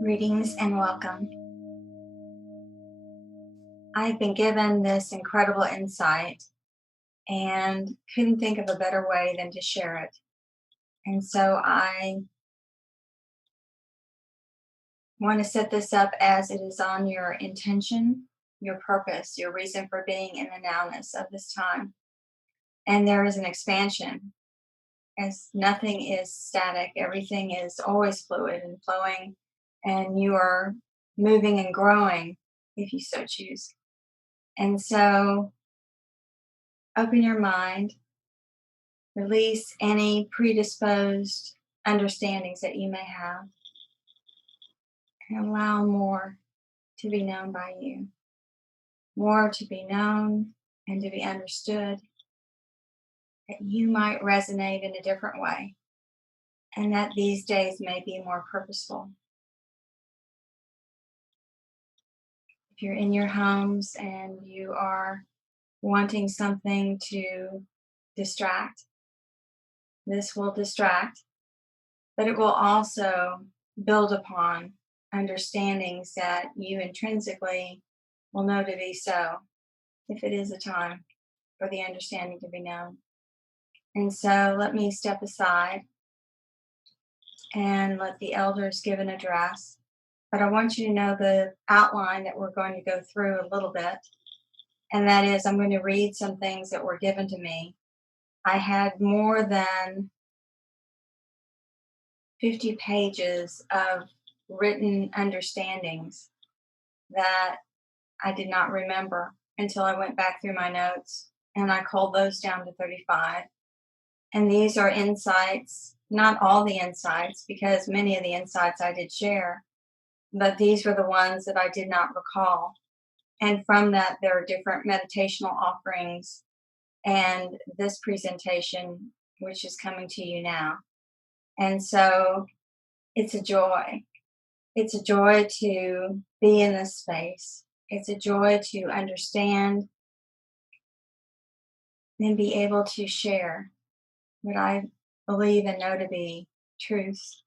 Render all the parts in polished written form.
Greetings and welcome. I've been given this incredible insight and couldn't think of a better way than to share it. And so I want to set this up as it is on your intention, your purpose, your reason for being in the nowness of this time. And there is an expansion, as nothing is static, everything is always fluid and flowing, and you are moving and growing if you so choose. And so open your mind. Release any predisposed understandings that you may have and allow more to be known by you, more to be known and to be understood, that you might resonate in a different way, and that these days may be more purposeful. If you're in your homes and you are wanting something to distract, this will distract, but it will also build upon understandings that you intrinsically will know to be so if it is a time for the understanding to be known. And so let me step aside and let the elders give an address. But I want you to know the outline that we're going to go through a little bit. And that is, I'm going to read some things that were given to me. I had more than 50 pages of written understandings that I did not remember until I went back through my notes and I culled those down to 35. And these are insights, not all the insights, because many of the insights I did share, but these were the ones that I did not recall. And from that, there are different meditational offerings and this presentation, which is coming to you now. And so it's a joy. It's a joy to be in this space. It's a joy to understand and be able to share what I believe and know to be truths.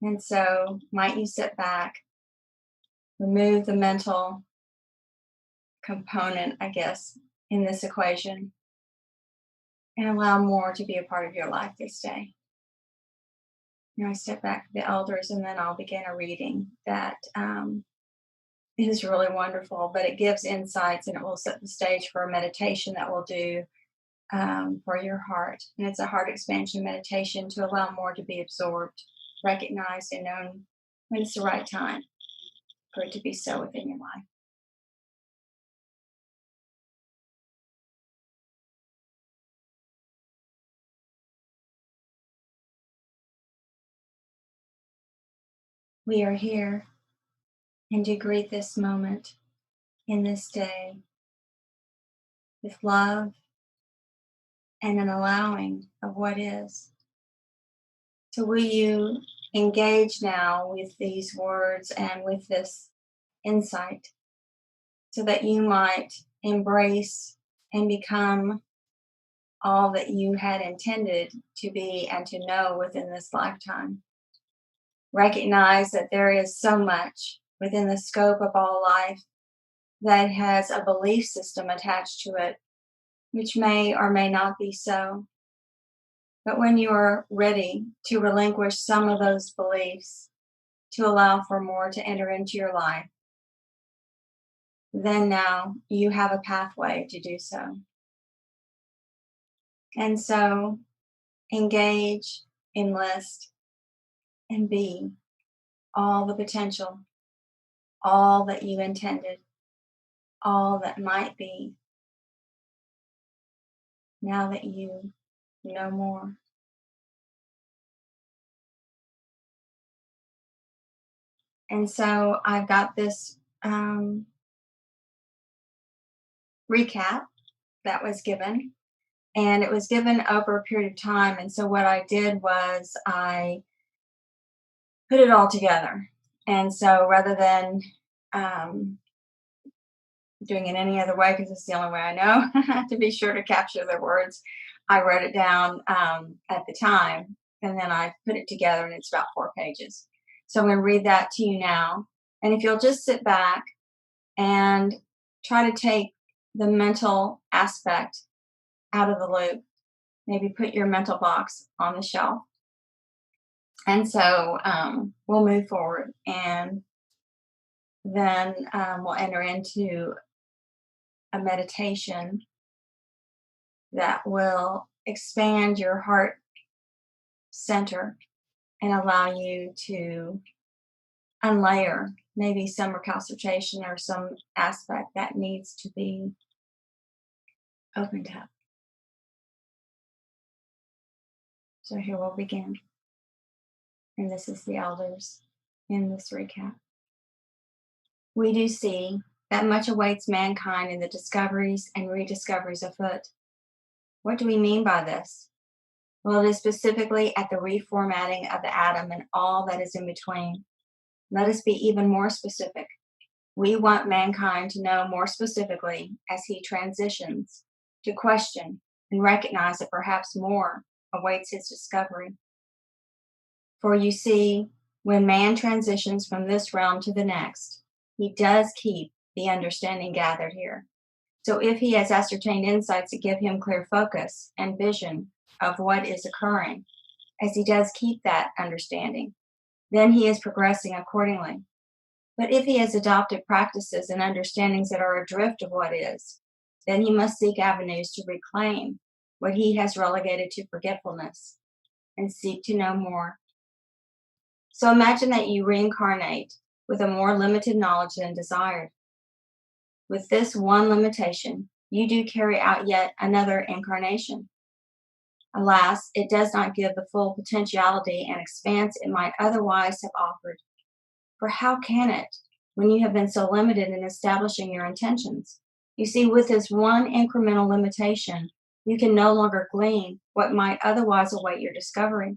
And so, might you sit back, remove the mental component, I guess, in this equation, and allow more to be a part of your life this day. Now, I step back to the elders, and then I'll begin a reading that is really wonderful, but it gives insights and it will set the stage for a meditation that we'll do for your heart. And it's a heart expansion meditation to allow more to be absorbed, recognized, and known when it's the right time for it to be so within your life. We are here and to greet this moment in this day with love and an allowing of what is. So, will you engage now with these words and with this insight so that you might embrace and become all that you had intended to be and to know within this lifetime? Recognize that there is so much within the scope of all life that has a belief system attached to it, which may or may not be so. But when you are ready to relinquish some of those beliefs to allow for more to enter into your life, then now you have a pathway to do so. And so engage, enlist, and be all the potential, all that you intended, all that might be, now that you know more. And so I've got this recap that was given, and it was given over a period of time. And so what I did was I put it all together. And so rather than doing it any other way, because it's the only way I know to be sure to capture the words, I wrote it down at the time, and then I put it together, and it's about 4 pages. So I'm going to read that to you now. And if you'll just sit back and try to take the mental aspect out of the loop, maybe put your mental box on the shelf. And so we'll move forward, and then we'll enter into a meditation that will expand your heart center and allow you to unlayer maybe some recalcitration or some aspect that needs to be opened up. So here we'll begin. And this is the elders in this recap. We do see that much awaits mankind in the discoveries and rediscoveries afoot. What do we mean by this? Well, it is specifically at the reformatting of the atom and all that is in between. Let us be even more specific. We want mankind to know more specifically as he transitions to question and recognize that perhaps more awaits his discovery. For you see, when man transitions from this realm to the next, he does keep the understanding gathered here. So if he has ascertained insights that give him clear focus and vision of what is occurring, as he does keep that understanding, then he is progressing accordingly. But if he has adopted practices and understandings that are adrift of what is, then he must seek avenues to reclaim what he has relegated to forgetfulness and seek to know more. So imagine that you reincarnate with a more limited knowledge than desired. With this one limitation, you do carry out yet another incarnation. Alas, it does not give the full potentiality and expanse it might otherwise have offered. For how can it, when you have been so limited in establishing your intentions? You see, with this one incremental limitation, you can no longer glean what might otherwise await your discovery.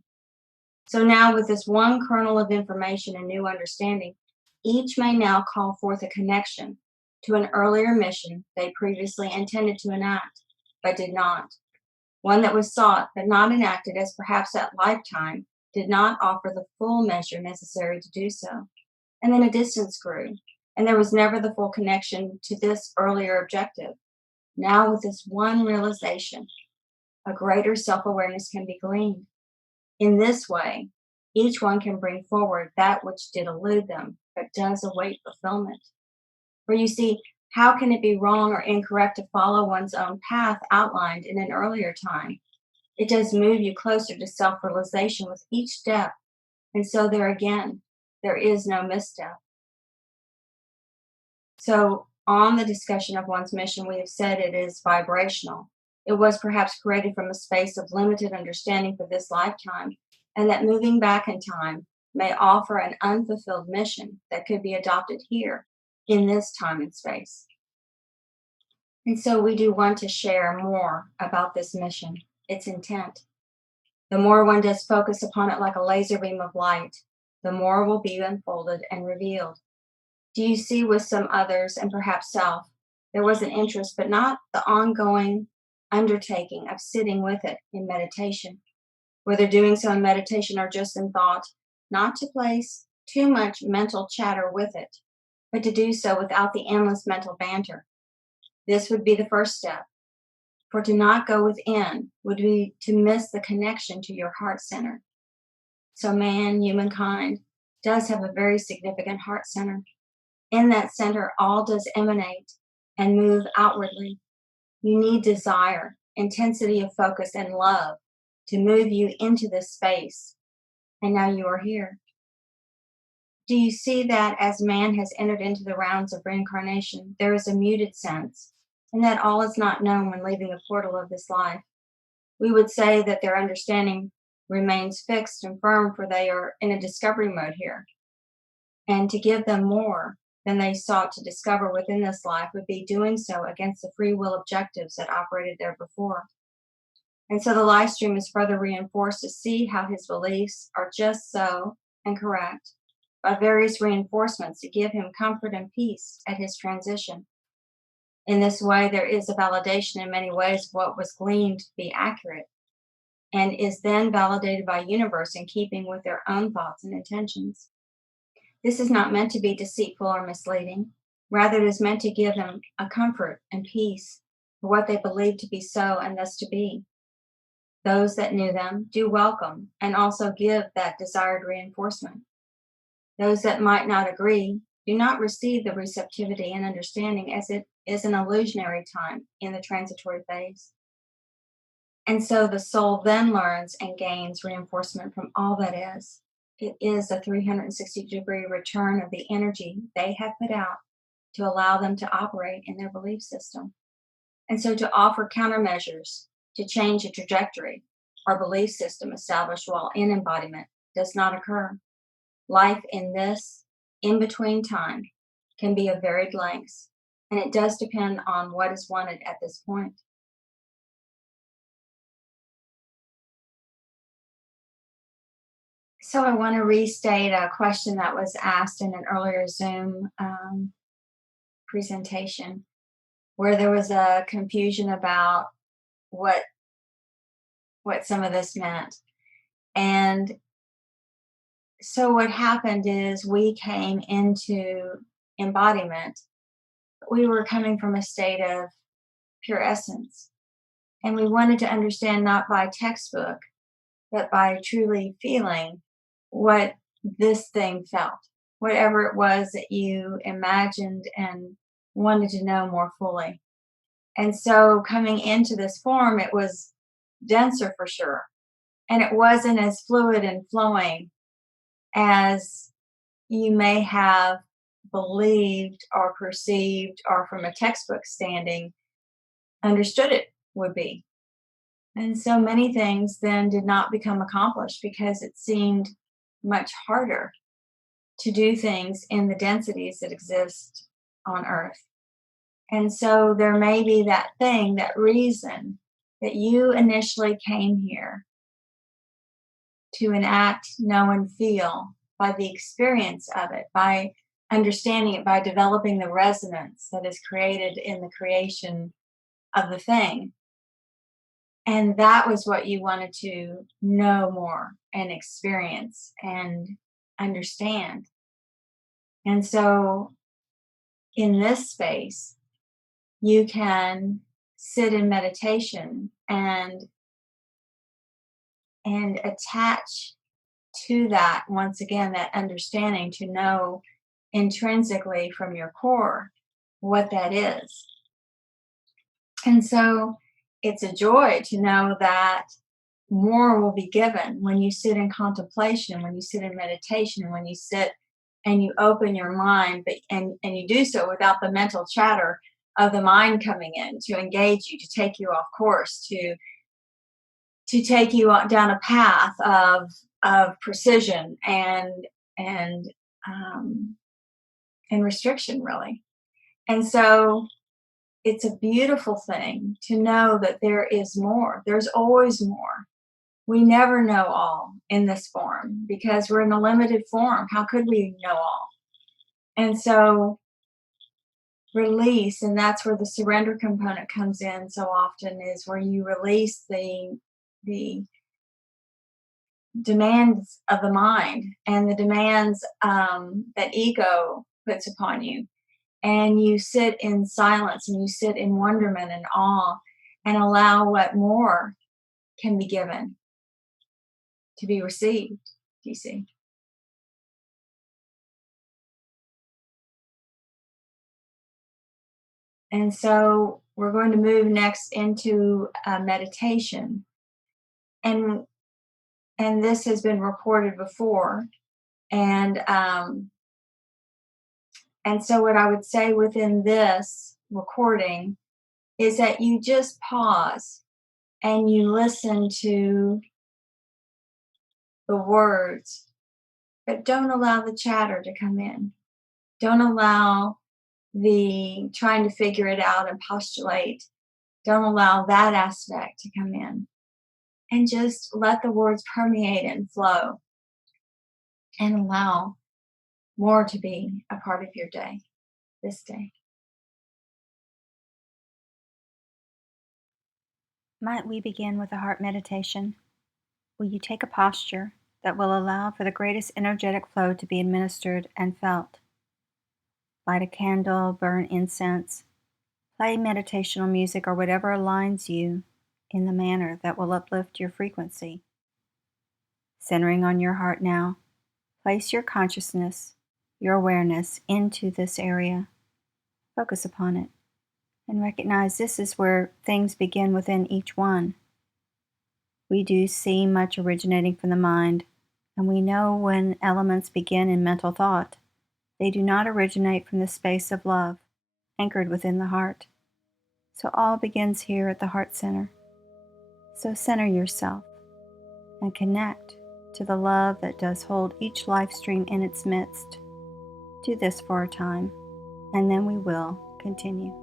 So now, with this one kernel of information and new understanding, each may now call forth a connection to an earlier mission they previously intended to enact, but did not. One that was sought but not enacted, as perhaps that lifetime did not offer the full measure necessary to do so. And then a distance grew, and there was never the full connection to this earlier objective. Now, with this one realization, a greater self-awareness can be gleaned. In this way, each one can bring forward that which did elude them, but does await fulfillment. For you see, how can it be wrong or incorrect to follow one's own path outlined in an earlier time? It does move you closer to self-realization with each step, and so there again, there is no misstep. So on the discussion of one's mission, we have said it is vibrational. It was perhaps created from a space of limited understanding for this lifetime, and that moving back in time may offer an unfulfilled mission that could be adopted here in this time and space. And so we do want to share more about this mission, its intent. The more one does focus upon it like a laser beam of light, the more will be unfolded and revealed. Do you see with some others, and perhaps self, there was an interest, but not the ongoing undertaking of sitting with it in meditation, whether doing so in meditation or just in thought, not to place too much mental chatter with it, but to do so without the endless mental banter. This would be the first step. For to not go within would be to miss the connection to your heart center. So man, humankind, does have a very significant heart center. In that center, all does emanate and move outwardly. You need desire, intensity of focus, and love to move you into this space. And now you are here. Do you see that as man has entered into the rounds of reincarnation, there is a muted sense, and that all is not known when leaving the portal of this life? We would say that their understanding remains fixed and firm, for they are in a discovery mode here. And to give them more than they sought to discover within this life would be doing so against the free will objectives that operated there before. And so the live stream is further reinforced to see how his beliefs are just so and correct by various reinforcements to give him comfort and peace at his transition. In this way, there is a validation in many ways of what was gleaned to be accurate, and is then validated by universe in keeping with their own thoughts and intentions. This is not meant to be deceitful or misleading. Rather, it is meant to give them a comfort and peace for what they believe to be so and thus to be. Those that knew them do welcome and also give that desired reinforcement. Those that might not agree do not receive the receptivity and understanding, as it is an illusionary time in the transitory phase. And so the soul then learns and gains reinforcement from all that is. It is a 360-degree return of the energy they have put out to allow them to operate in their belief system. And so to offer countermeasures to change a trajectory or belief system established while in embodiment does not occur. Life in this in between time can be of varied lengths, and it does depend on what is wanted at this point. So I want to restate a question that was asked in an earlier Zoom presentation, where there was a confusion about what some of this meant. And so what happened is we came into embodiment. We were coming from a state of pure essence. And we wanted to understand not by textbook, but by truly feeling what this thing felt, whatever it was that you imagined and wanted to know more fully. And so coming into this form, it was denser for sure. And it wasn't as fluid and flowing as you may have believed or perceived, or from a textbook standing, understood it would be. And so many things then did not become accomplished because it seemed much harder to do things in the densities that exist on Earth. And so there may be that thing, that reason that you initially came here to enact, know, and feel by the experience of it, by understanding it, by developing the resonance that is created in the creation of the thing. And that was what you wanted to know more and experience and understand. And so in this space, you can sit in meditation and attach to that, once again, that understanding, to know intrinsically from your core what that is. And so it's a joy to know that more will be given when you sit in contemplation, when you sit in meditation, when you sit and you open your mind, and you do so without the mental chatter of the mind coming in to engage you, to take you off course, to take you down a path of precision and um, and restriction, really. And so it's a beautiful thing to know that there is more. There's always more. We never know all in this form because we're in a limited form. How could we know all? And so release, and that's where the surrender component comes in so often, is where you release the demands of the mind and the demands that ego puts upon you. And you sit in silence and you sit in wonderment and awe and allow what more can be given to be received. Do you see? And so we're going to move next into meditation. And this has been recorded before. And and so what I would say within this recording is that you just pause and you listen to the words, but don't allow the chatter to come in. Don't allow the trying to figure it out and postulate. Don't allow that aspect to come in. And just let the words permeate and flow and allow more to be a part of your day, this day. Might we begin with a heart meditation? Will you take a posture that will allow for the greatest energetic flow to be administered and felt. Light a candle, burn incense, play meditational music, or whatever aligns you in the manner that will uplift your frequency. Centering on your heart now, place your consciousness, your awareness into this area. Focus upon it and recognize this is where things begin within each one. We do see much originating from the mind, and we know when elements begin in mental thought, they do not originate from the space of love, anchored within the heart. So all begins here at the heart center. So center yourself and connect to the love that does hold each life stream in its midst. Do this for a time, and then we will continue.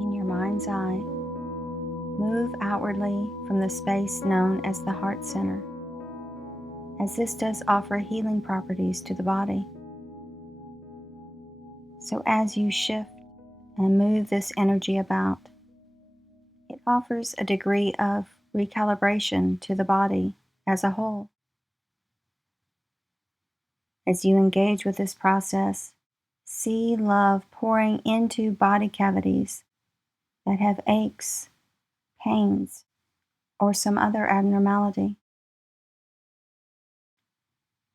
In your mind's eye, move outwardly from the space known as the heart center, as this does offer healing properties to the body. So as you shift and move this energy about, it offers a degree of recalibration to the body as a whole. As you engage with this process, see love pouring into body cavities that have aches, pains, or some other abnormality.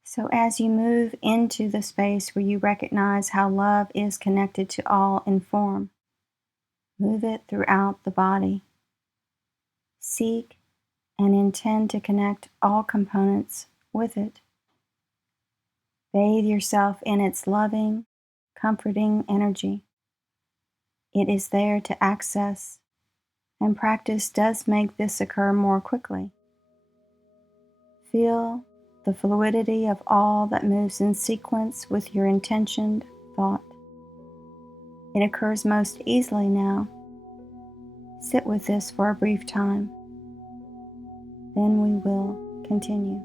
So as you move into the space where you recognize how love is connected to all in form, move it throughout the body. Seek and intend to connect all components with it. Bathe yourself in its loving, comforting energy. It is there to access, and practice does make this occur more quickly. Feel the fluidity of all that moves in sequence with your intentioned thought. It occurs most easily now. Sit with this for a brief time. Then we will continue.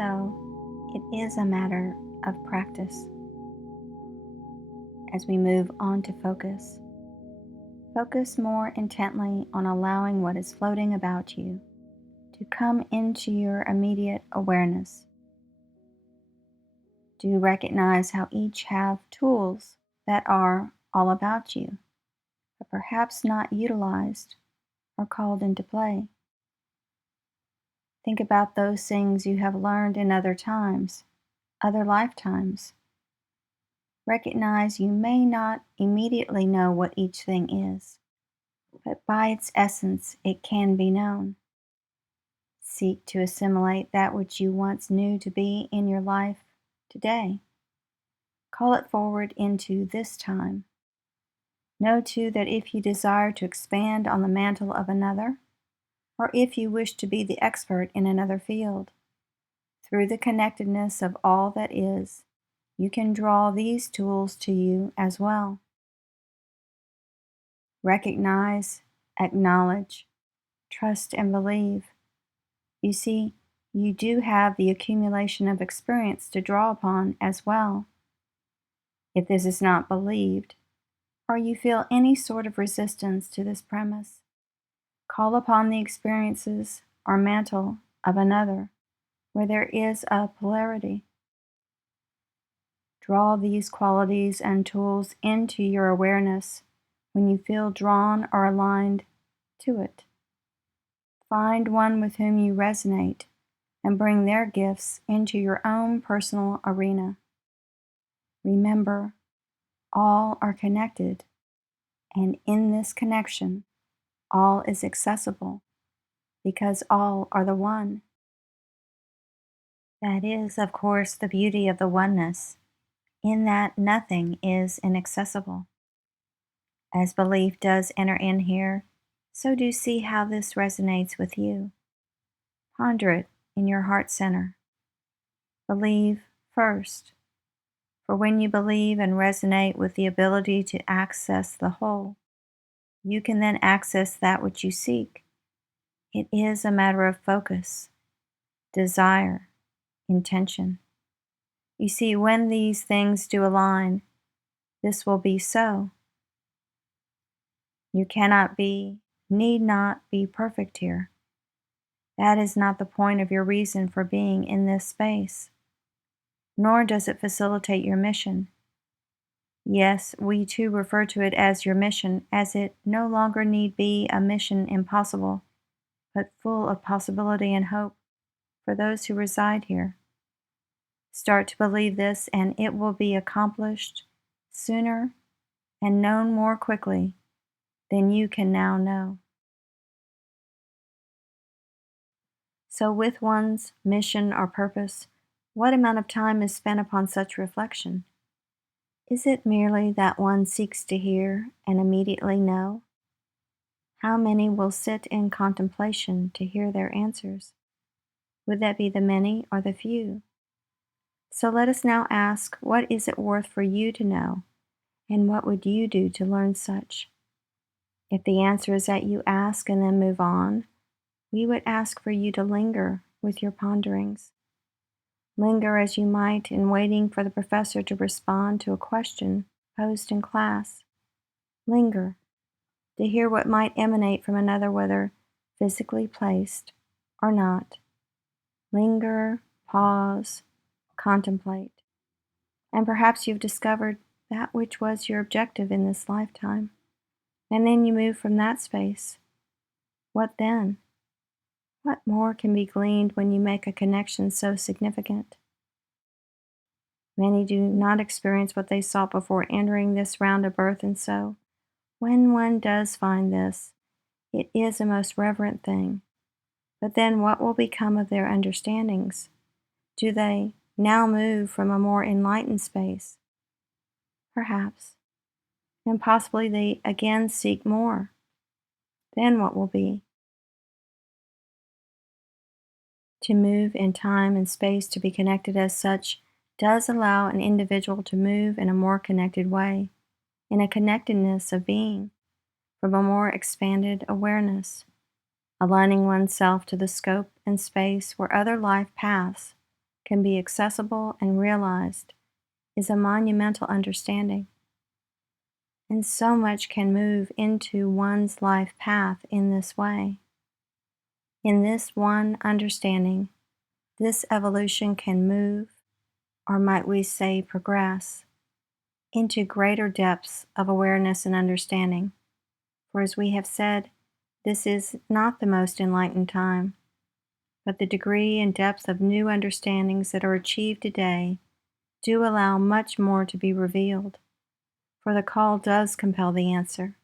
So, it is a matter of practice. As we move on to focus, focus more intently on allowing what is floating about you to come into your immediate awareness. Do recognize how each have tools that are all about you, but perhaps not utilized or called into play. Think about those things you have learned in other times, other lifetimes. Recognize you may not immediately know what each thing is, but by its essence it can be known. Seek to assimilate that which you once knew to be in your life today. Call it forward into this time. Know too that if you desire to expand on the mantle of another, or if you wish to be the expert in another field, through the connectedness of all that is, you can draw these tools to you as well. Recognize, acknowledge, trust, and believe. You see, you do have the accumulation of experience to draw upon as well. If this is not believed, or you feel any sort of resistance to this premise, call upon the experiences or mantle of another where there is a polarity. Draw these qualities and tools into your awareness when you feel drawn or aligned to it. Find one with whom you resonate and bring their gifts into your own personal arena. Remember, all are connected, and in this connection, all is accessible because all are the one. That is, of course, the beauty of the oneness, in that nothing is inaccessible. As belief does enter in here, so do see how this resonates with you. Ponder it in your heart center. Believe first, for when you believe and resonate with the ability to access the whole, you can then access that which you seek. It is a matter of focus, desire, intention. You see, when these things do align, this will be so. You cannot be, need not be perfect here. That is not the point of your reason for being in this space, nor does it facilitate your mission. Yes, we too refer to it as your mission, as it no longer need be a mission impossible, but full of possibility and hope for those who reside here. Start to believe this, and it will be accomplished sooner and known more quickly than you can now know. So, with one's mission or purpose, what amount of time is spent upon such reflection? Is it merely that one seeks to hear and immediately know? How many will sit in contemplation to hear their answers? Would that be the many or the few? So let us now ask, what is it worth for you to know, and what would you do to learn such? If the answer is that you ask and then move on, we would ask for you to linger with your ponderings. Linger as you might in waiting for the professor to respond to a question posed in class. Linger to hear what might emanate from another, whether physically placed or not. Linger, pause, contemplate, and perhaps you've discovered that which was your objective in this lifetime, and then you move from that space. What then? What more can be gleaned when you make a connection so significant? Many do not experience what they sought before entering this round of birth, and so, when one does find this, it is a most reverent thing. But then what will become of their understandings? Do they now move from a more enlightened space? Perhaps. And possibly they again seek more. Then what will be? To move in time and space to be connected as such does allow an individual to move in a more connected way, in a connectedness of being, from a more expanded awareness, aligning oneself to the scope and space where other life paths can be accessible and realized is a monumental understanding. And so much can move into one's life path in this way. In this one understanding, this evolution can move, or might we say progress, into greater depths of awareness and understanding. For as we have said, this is not the most enlightened time, but the degree and depth of new understandings that are achieved today do allow much more to be revealed. For the call does compel the answer,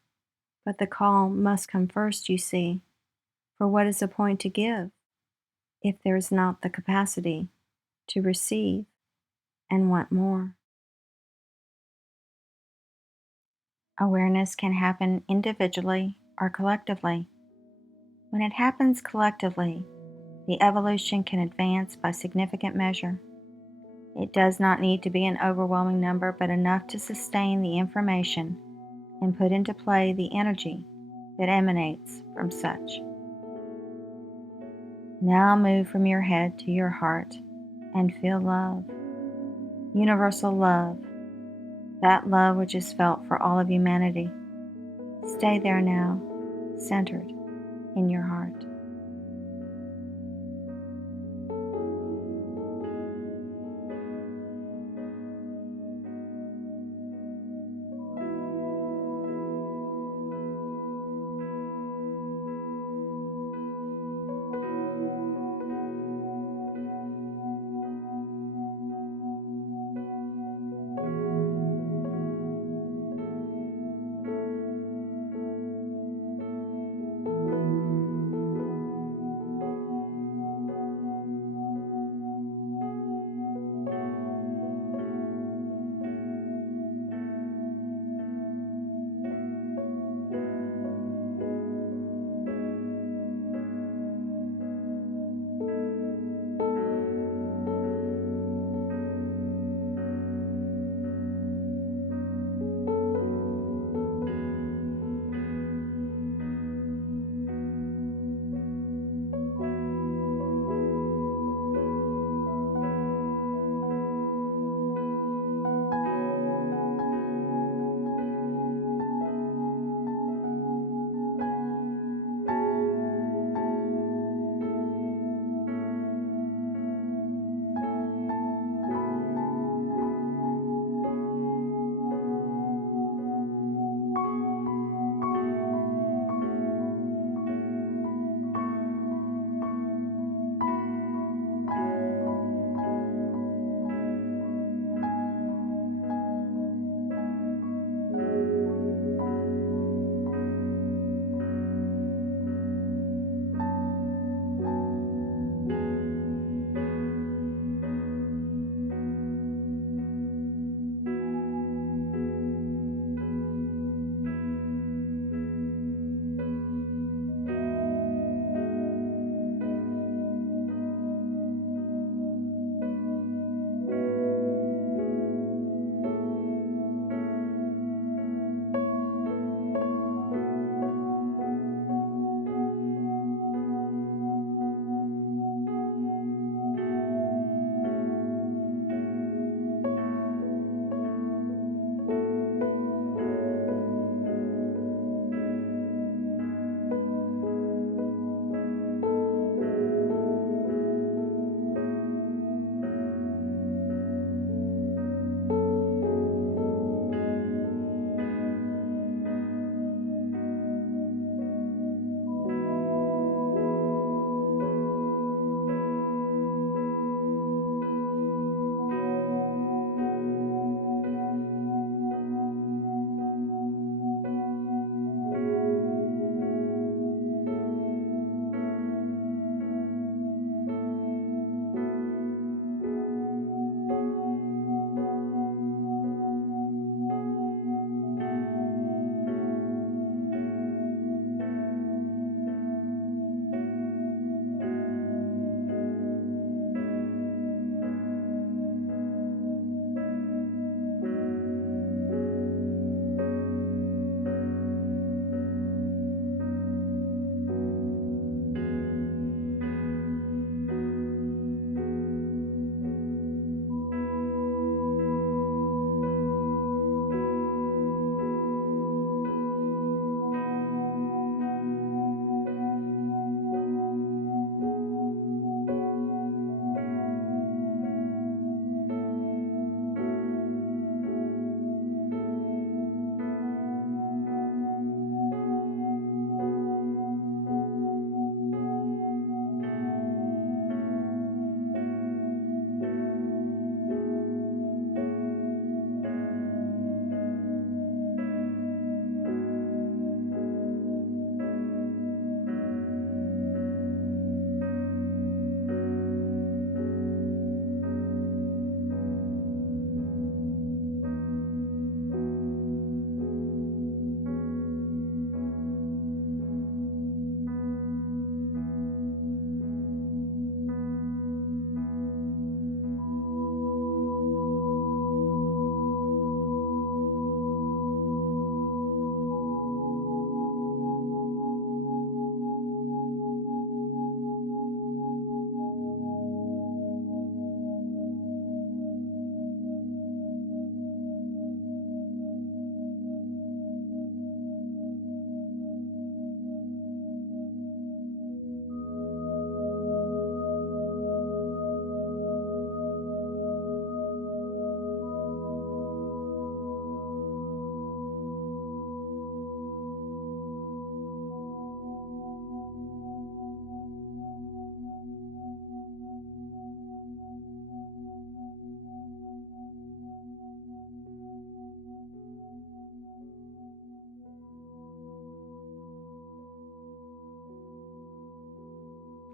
but the call must come first, you see. For what is the point to give if there is not the capacity to receive and want more? Awareness can happen individually or collectively. When it happens collectively, the evolution can advance by significant measure. It does not need to be an overwhelming number, but enough to sustain the information and put into play the energy that emanates from such. Now move from your head to your heart and feel love, universal love, that love which is felt for all of humanity. Stay there now, centered in your heart.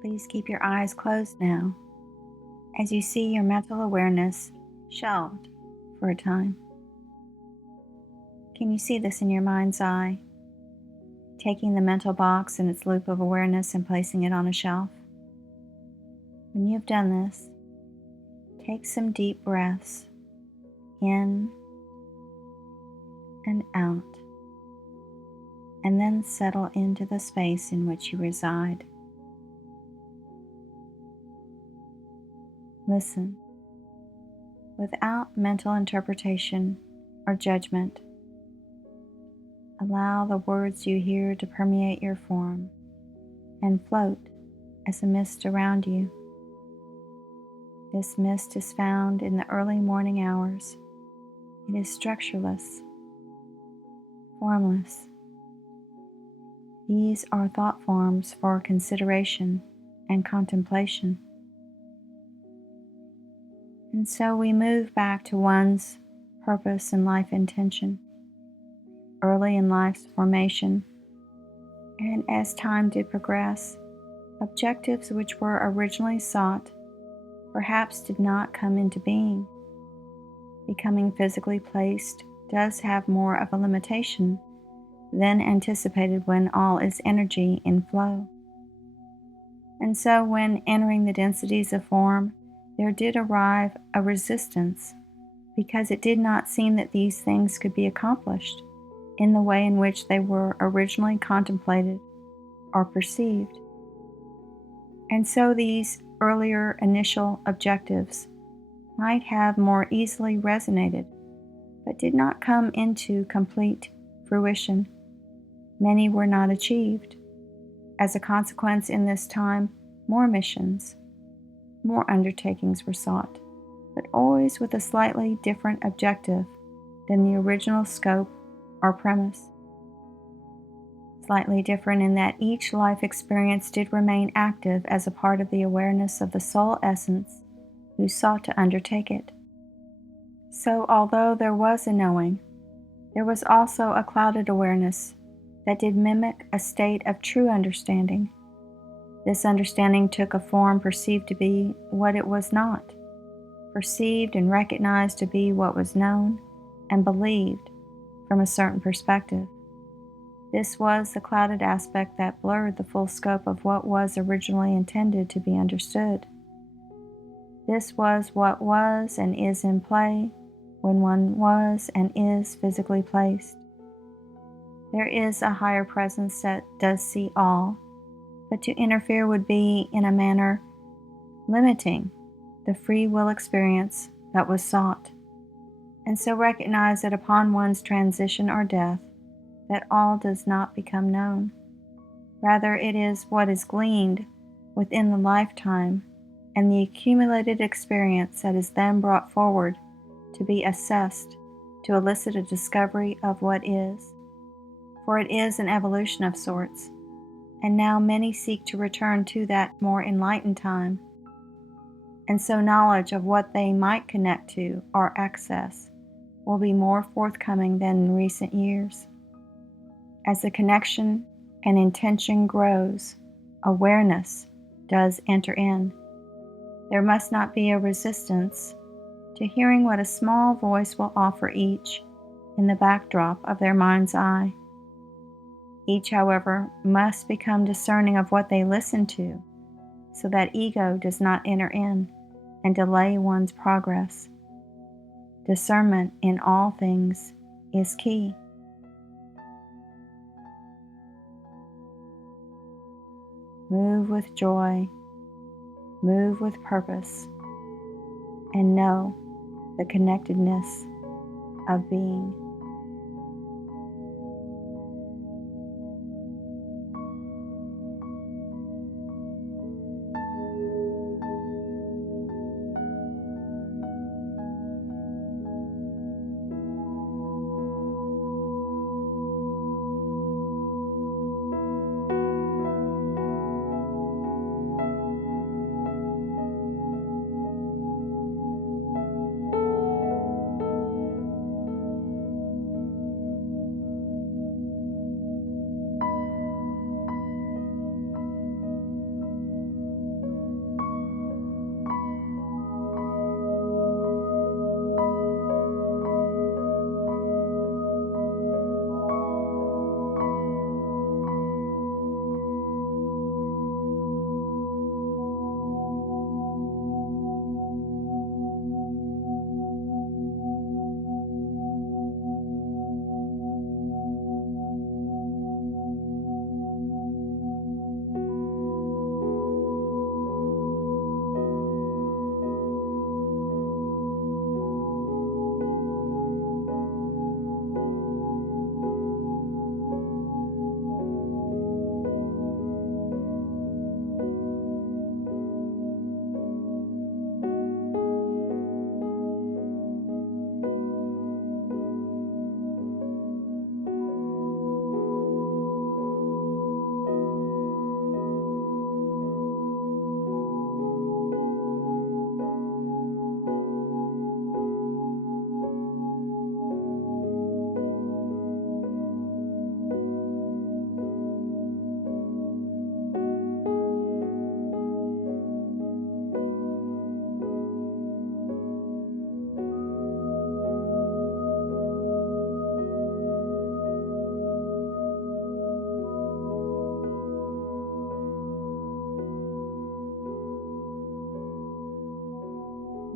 Please keep your eyes closed now as you see your mental awareness shelved for a time. Can you see this in your mind's eye? Taking the mental box and its loop of awareness and placing it on a shelf. When you have done this, take some deep breaths in and out, and then settle into the space in which you reside. Listen without mental interpretation or judgment. Allow the words you hear to permeate your form and float as a mist around you. This mist is found in the early morning hours. It is structureless, formless. These are thought forms for consideration and contemplation. And so we move back to one's purpose and life intention, early in life's formation, and as time did progress, objectives which were originally sought perhaps did not come into being. Becoming physically placed does have more of a limitation than anticipated when all is energy in flow. And so when entering the densities of form, there did arrive a resistance because it did not seem that these things could be accomplished in the way in which they were originally contemplated or perceived. And so these earlier initial objectives might have more easily resonated, but did not come into complete fruition. Many were not achieved. As a consequence, in this time, more missions, more undertakings were sought, but always with a slightly different objective than the original scope or premise. Slightly different in that each life experience did remain active as a part of the awareness of the soul essence who sought to undertake it. So although there was a knowing, there was also a clouded awareness that did mimic a state of true understanding. This understanding took a form perceived to be what it was not, perceived and recognized to be what was known and believed from a certain perspective. This was the clouded aspect that blurred the full scope of what was originally intended to be understood. This was what was and is in play when one was and is physically placed. There is a higher presence that does see all, but to interfere would be, in a manner, limiting the free will experience that was sought, and so recognize that upon one's transition or death, that all does not become known. Rather, it is what is gleaned within the lifetime and the accumulated experience that is then brought forward to be assessed to elicit a discovery of what is. For it is an evolution of sorts, and now many seek to return to that more enlightened time, and so knowledge of what they might connect to or access will be more forthcoming than in recent years. As the connection and intention grows, awareness does enter in. There must not be a resistance to hearing what a small voice will offer each in the backdrop of their mind's eye. Each, however, must become discerning of what they listen to, so that ego does not enter in and delay one's progress. Discernment in all things is key. Move with joy, move with purpose, and know the connectedness of being.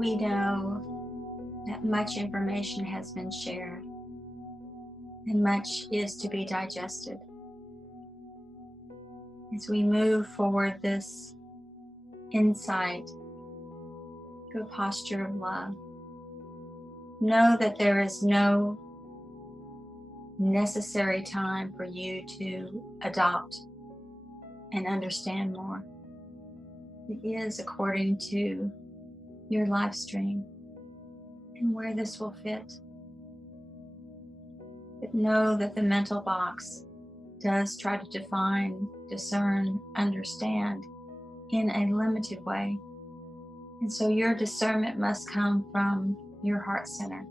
we know that much information has been shared and much is to be digested. As we move forward this insight to a posture of love, know that there is no necessary time for you to adopt and understand more. It is according to your life stream and where this will fit. But know that the mental box does try to define, discern, understand in a limited way. And so your discernment must come from your heart center.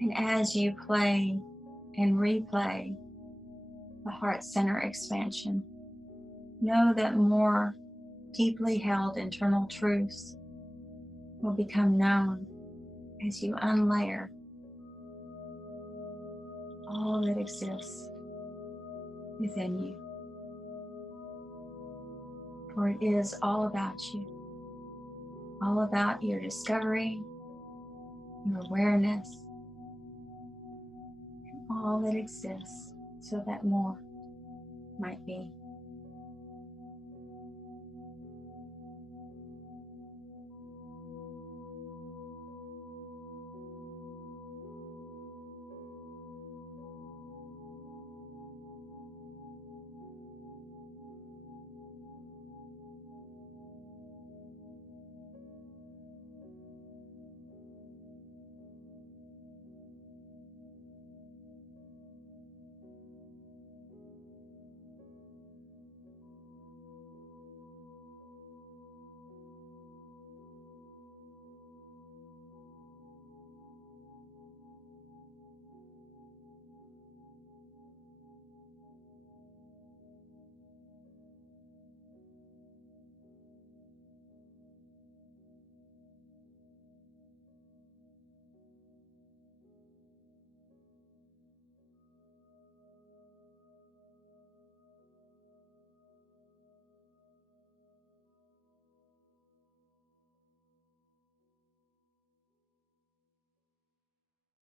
And as you play and replay the heart center expansion, know that more deeply held internal truths will become known as you unlayer all that exists within you. For it is all about you, all about your discovery, your awareness, and all that exists so that more might be.